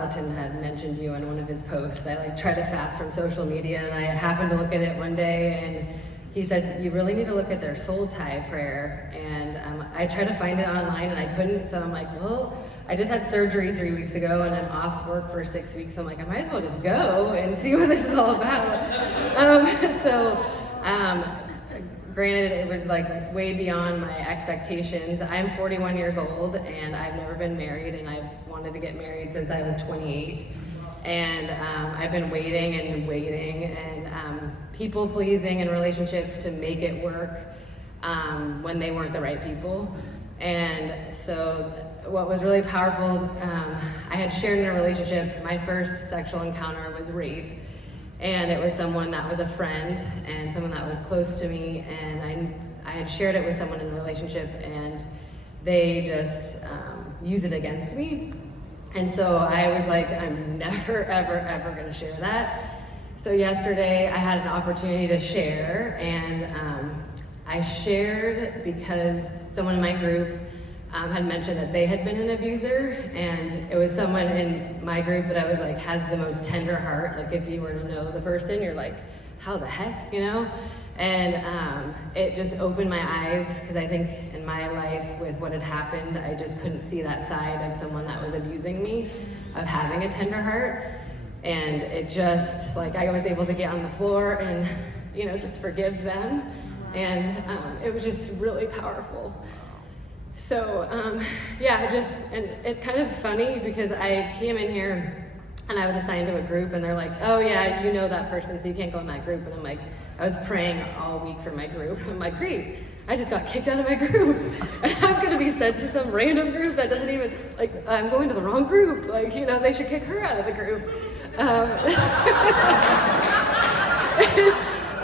Salatin had mentioned you on one of his posts. I try to fast from social media, and I happened to look at it one day, and he said, you really need to look at their soul tie prayer. And I tried to find it online and I couldn't, so I'm like, well, I just had surgery 3 weeks ago and I'm off work for 6 weeks. So I'm like, I might as well just go and see what this is all about. Granted, it was way beyond my expectations. I'm 41 years old and I've never been married, and I've wanted to get married since I was 28. And I've been waiting and people pleasing in relationships to make it work when they weren't the right people. And so what was really powerful, I had shared in a relationship, my first sexual encounter was rape. And it was someone that was a friend and someone that was close to me, and I had shared it with someone in a relationship, and they just used it against me. And so I was like, I'm never, ever, ever gonna share that. So yesterday I had an opportunity to share, and I shared because someone in my group had mentioned that they had been an abuser, and it was someone in my group that I was like, has the most tender heart. Like, if you were to know the person, you're like, how the heck, you know? And it just opened my eyes, because I think in my life with what had happened, I just couldn't see that side of someone that was abusing me, of having a tender heart. And it just, I was able to get on the floor and, just forgive them. And it was just really powerful. So, and it's kind of funny because I came in here and I was assigned to a group, and they're like, oh yeah, you know that person, so you can't go in that group. And I'm like, I was praying all week for my group. I'm like, great, I just got kicked out of my group. And I'm gonna be sent to some random group that doesn't even, I'm going to the wrong group. They should kick her out of the group.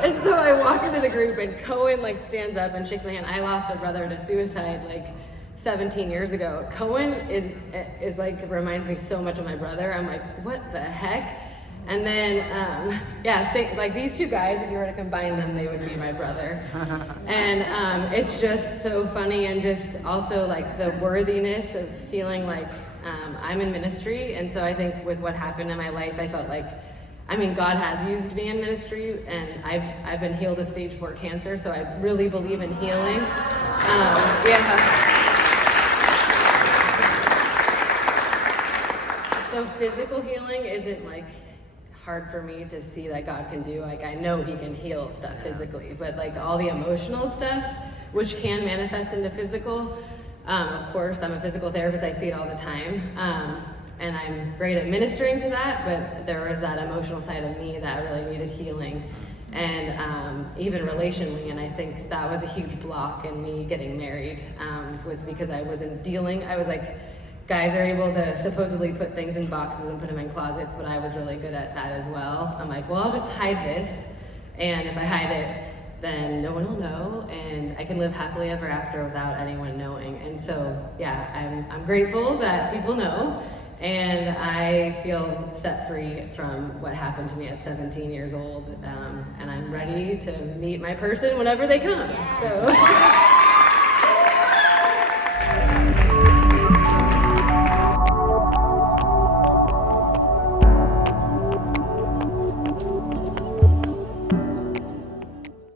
And so I walk into the group, and Cohen stands up and shakes my hand. I lost a brother to suicide 17 years ago. Cohen is reminds me so much of my brother. I'm like, what the heck? And then, these two guys, if you were to combine them, they would be my brother. And it's just so funny, and just also the worthiness of feeling I'm in ministry. And so I think with what happened in my life, I felt God has used me in ministry, and I've been healed of stage 4 cancer, so I really believe in healing. So physical healing isn't hard for me to see that God can do. I know He can heal stuff physically, but all the emotional stuff, which can manifest into physical, of course, I'm a physical therapist, I see it all the time. And I'm great at ministering to that, but there was that emotional side of me that really needed healing, and even relationally. And I think that was a huge block in me getting married, was because I wasn't dealing. I was guys are able to supposedly put things in boxes and put them in closets, but I was really good at that as well. I'm well, I'll just hide this, and if I hide it, then no one will know, and I can live happily ever after without anyone knowing. And so, yeah, I'm grateful that people know. And I feel set free from what happened to me at 17 years old, and I'm ready to meet my person whenever they come. So.